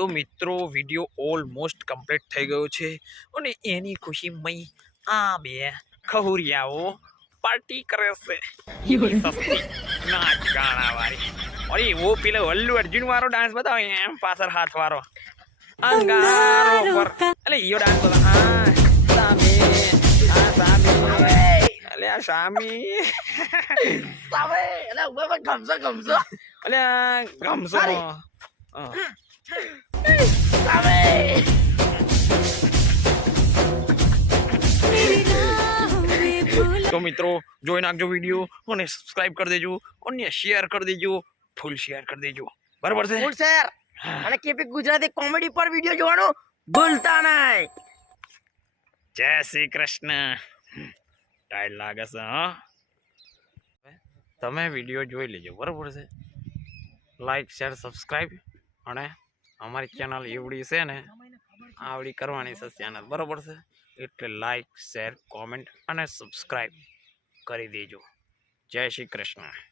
તો મિત્રો video almost complete થઈ ગયો છે અને એની ખુશીમાં આ બે ખહુરિયાઓ પાર્ટી કરે છે સસ્તી નાચ ગાણા વાળી અરે વો પેલો અલ્લુ અર્જુન વાળો ડાન્સ બતાવો એમ પાછળ હાથ વાળો અંગારો પર અલે ઈયો ડાન્સ બતાવો હા સામે અલે આ સામી સામે અલે ઉભા ગમસો અલે ગમસો સામે તો મિત્રો જોઈ નાખજો વિડીયો અને સબસ્ક્રાઇબ કરી દેજો અને શેર કરી દેજો ફૂલ શેર કરી દેજો બરાબર છે ફૂલ શેર અને કેપી ગુજરાતી કોમેડી પર વિડીયો જોવાનું ભૂલતા નહીં જય શ્રી કૃષ્ણ ટાઈમ લાગે છે હા તમે વિડીયો જોઈ લેજો બરાબર છે લાઈક શેર સબસ્ક્રાઇબ અને અમારી ચેનલ એવડી છે ને આવડી કરવાની છે ચેનલ બરાબર છે એટલે લાઈક શેર કોમેન્ટ અને સબસ્ક્રાઇબ કરી દેજો જય શ્રી કૃષ્ણ